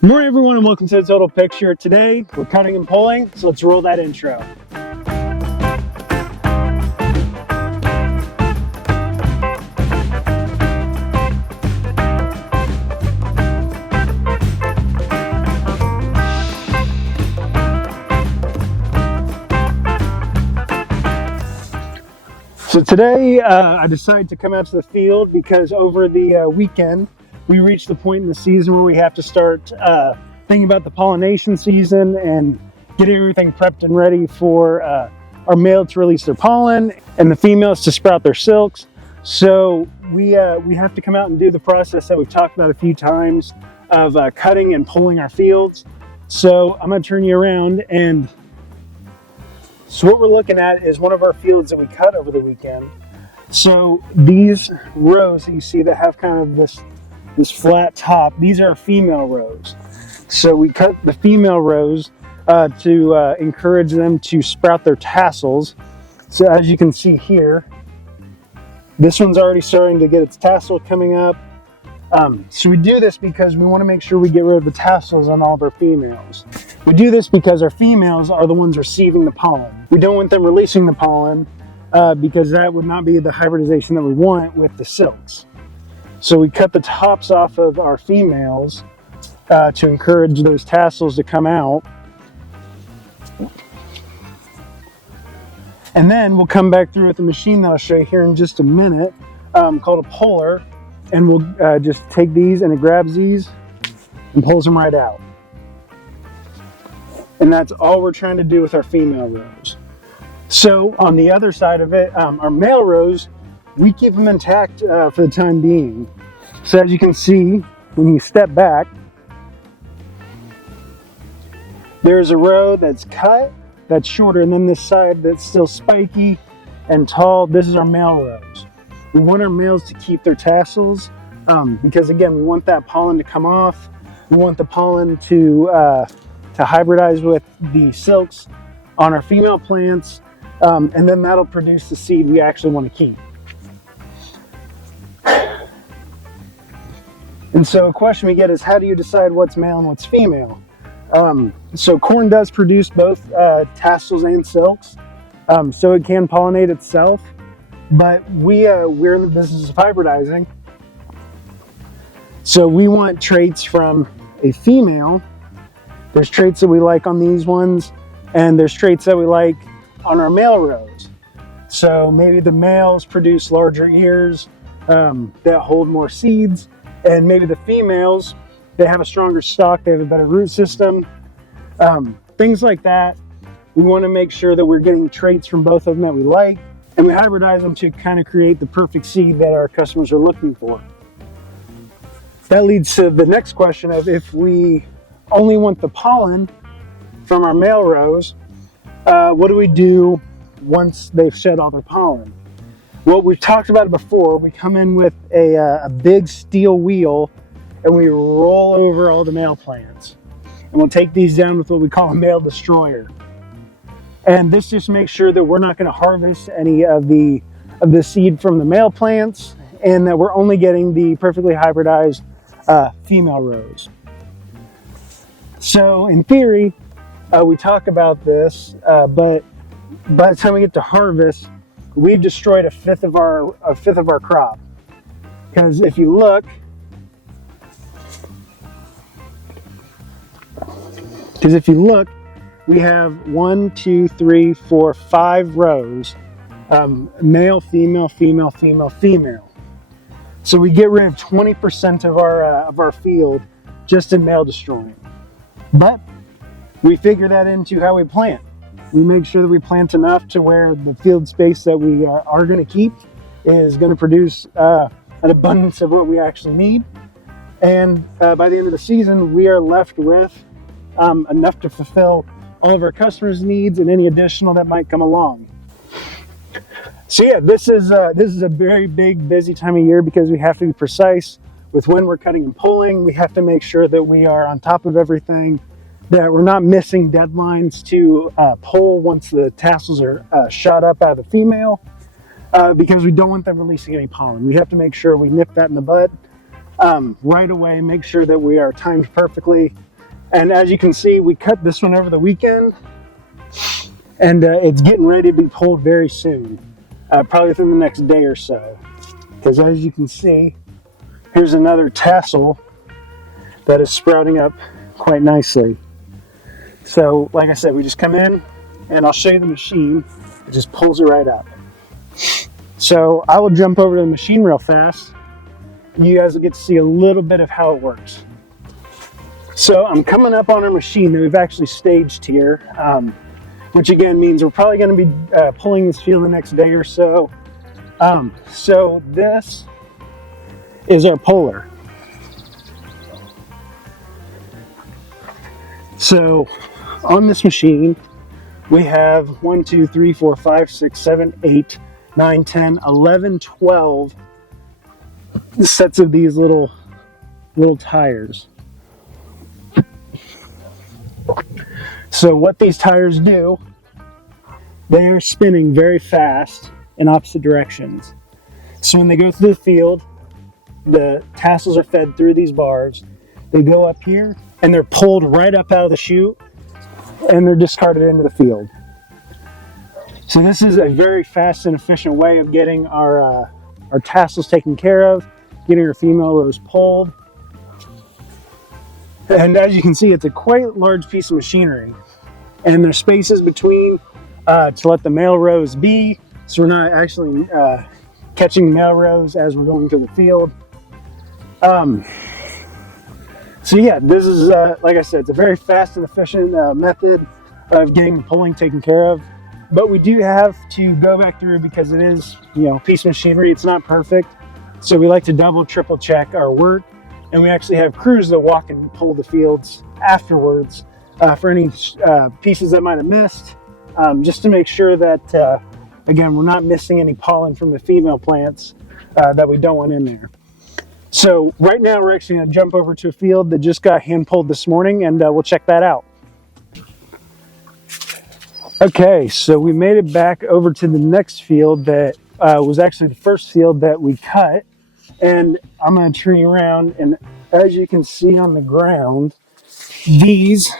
Good morning everyone and welcome to the Total Picture. Today we're cutting and pulling, so let's roll that intro. So today I decided to come out to the field because over the weekend we reached the point in the season where we have to start thinking about the pollination season and get everything prepped and ready for our male to release their pollen and the females to sprout their silks. So we have to come out and do the process that we've talked about a few times of cutting and pulling our fields. So I'm going to turn you around, and so what we're looking at is one of our fields that we cut over the weekend. So these rows that you see that have kind of this flat top, these are female rows. So we cut the female rows to encourage them to sprout their tassels. So as you can see here, this one's already starting to get its tassel coming up. So we do this because we want to make sure we get rid of the tassels on all of our females. We do this because our females are the ones receiving the pollen. We don't want them releasing the pollen because that would not be the hybridization that we want with the silks. So we cut the tops off of our females to encourage those tassels to come out. And then we'll come back through with a machine that I'll show you here in just a minute called a puller. And we'll just take these, and it grabs these and pulls them right out. And that's all we're trying to do with our female rows. So on the other side of it, our male rows, we keep them intact for the time being. So as you can see, when you step back, there's a row that's cut, that's shorter, and then this side that's still spiky and tall. This is our male rows. We want our males to keep their tassels because, again, we want that pollen to come off. We want the pollen to hybridize with the silks on our female plants, and then that'll produce the seed we actually want to keep. And so a question we get is, how do you decide what's male and what's female? So corn does produce both tassels and silks, so it can pollinate itself. But we're in the business of hybridizing. So we want traits from a female. There's traits that we like on these ones, and there's traits that we like on our male rows. So maybe the males produce larger ears that hold more seeds, and maybe the females, they have a stronger stalk, they have a better root system, things like that. We want to make sure that we're getting traits from both of them that we like, and we hybridize them to kind of create the perfect seed that our customers are looking for. That leads to the next question of, if we only want the pollen from our male rows, what do we do once they've shed all their pollen? Well, we've talked about it before. We come in with a big steel wheel and we roll over all the male plants. And we'll take these down with what we call a male destroyer. And this just makes sure that we're not going to harvest any of the seed from the male plants, and that we're only getting the perfectly hybridized female rows. So in theory, we talk about this, but by the time we get to harvest, we've destroyed a fifth of our crop. Because if you look, we have 1, 2, 3, 4, 5 rows, male, female, female, female, female. So we get rid of 20% of our field just in male destroying. But we figure that into how we plant. We make sure that we plant enough to where the field space that we are going to keep is going to produce an abundance of what we actually need. And by the end of the season, we are left with enough to fulfill all of our customers' needs and any additional that might come along. So yeah, this is a very big, busy time of year because we have to be precise with when we're cutting and pulling. We have to make sure that we are on top of everything, that we're not missing deadlines to pull once the tassels are shot up out of the female, because we don't want them releasing any pollen. We have to make sure we nip that in the bud right away, make sure that we are timed perfectly And as you can see, we cut this one over the weekend, and it's getting ready to be pulled very soon, probably within the next day or so. Because as you can see, here's another tassel that is sprouting up quite nicely. So like I said, we just come in and I'll show you the machine. It just pulls it right up. So I will jump over to the machine real fast. You guys will get to see a little bit of how it works. So I'm coming up on our machine that we've actually staged here, which again means we're probably going to be pulling this field the next day or so. So this is our puller. So on this machine, we have 1, 2, 3, 4, 5, 6, 7, 8, 9, 10, 11, 12 sets of these little tires. So what these tires do, they are spinning very fast in opposite directions. So when they go through the field, the tassels are fed through these bars. They go up here and they're pulled right up out of the chute and they're discarded into the field. So this is a very fast and efficient way of getting our tassels taken care of, getting our female rows pulled. And as you can see, it's a quite large piece of machinery. And there's spaces between to let the male rows be, so we're not actually catching male rows as we're going to the field. So yeah, this is, like I said, it's a very fast and efficient method of getting the pulling taken care of. But we do have to go back through because it is, a piece of machinery. It's not perfect. So we like to double, triple check our work. And we actually have crews that walk and pull the fields afterwards for any pieces that might have missed, just to make sure that, again, we're not missing any pollen from the female plants that we don't want in there. So right now we're actually going to jump over to a field that just got hand pulled this morning, and we'll check that out. Okay, so we made it back over to the next field that was actually the first field that we cut. And I'm going to turn you around, and as you can see on the ground, these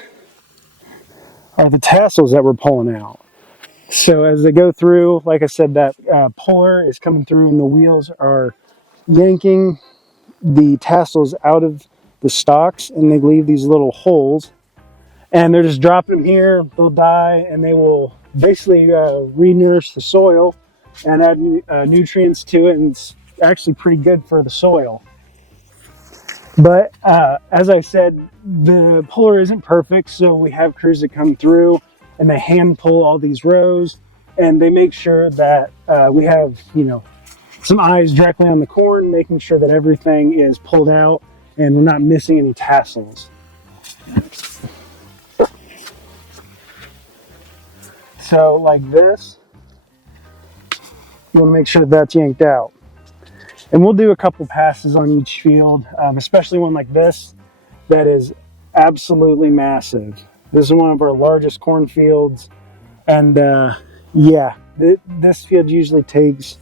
are the tassels that we're pulling out. So as they go through, like I said, that puller is coming through and the wheels are yanking the tassels out of the stalks, and they leave these little holes. And they're just dropping them here, they'll die, and they will basically re-nourish the soil and add nutrients to it, and it's actually pretty good for the soil. But as I said, the puller isn't perfect, so we have crews that come through and they hand pull all these rows, and they make sure that we have, some eyes directly on the corn, making sure that everything is pulled out and we're not missing any tassels. So like this, you want to make sure that that's yanked out. And we'll do a couple passes on each field, especially one like this that is absolutely massive. This is one of our largest corn fields, and yeah, this field usually takes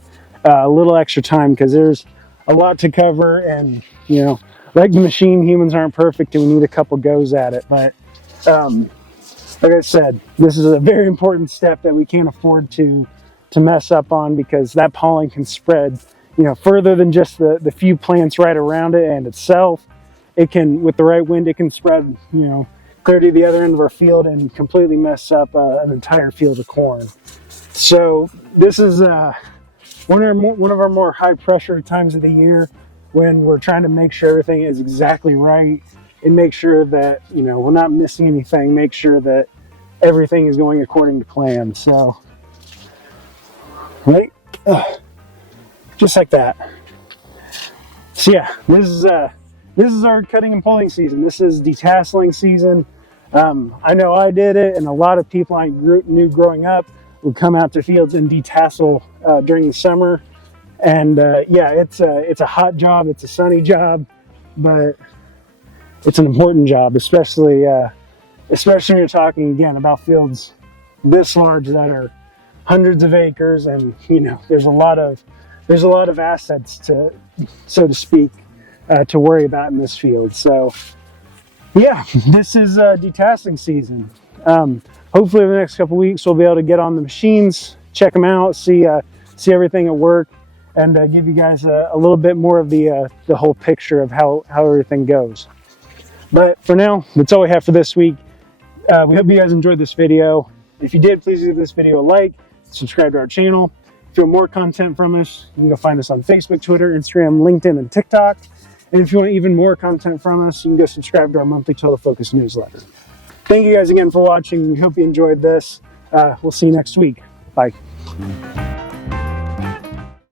a little extra time because there's a lot to cover, and like the machine, humans aren't perfect and we need a couple goes at it. But like I said, this is a very important step that we can't afford to mess up on, because that pollen can spread further than just the few plants right around it and itself. It can, with the right wind, it can spread clear to the other end of our field and completely mess up an entire field of corn. So this is one of our more high pressure times of the year, when we're trying to make sure everything is exactly right and make sure that we're not missing anything, make sure that everything is going according to plan. So right, just like that. So yeah, this is our cutting and pulling season. This is detasseling season. I know I did it, and a lot of people I knew growing up would come out to fields and detassel during the summer. And yeah, it's a hot job, it's a sunny job, but it's an important job, especially when you're talking again about fields this large that are hundreds of acres, and there's a lot of assets to, so to speak, to worry about in this field. So Yeah, this is detasseling season. Hopefully in the next couple weeks we'll be able to get on the machines, check them out, see everything at work, and give you guys a little bit more of the whole picture of how everything goes. But for now, that's all we have for this week. We hope you guys enjoyed this video. If you did, please give this video a like, subscribe to our channel. If you want more content from us, you can go find us on Facebook, Twitter, Instagram, LinkedIn, and TikTok. And if you want even more content from us, you can go subscribe to our monthly Total Focus newsletter. Thank you guys again for watching. We hope you enjoyed this. We'll see you next week. Bye.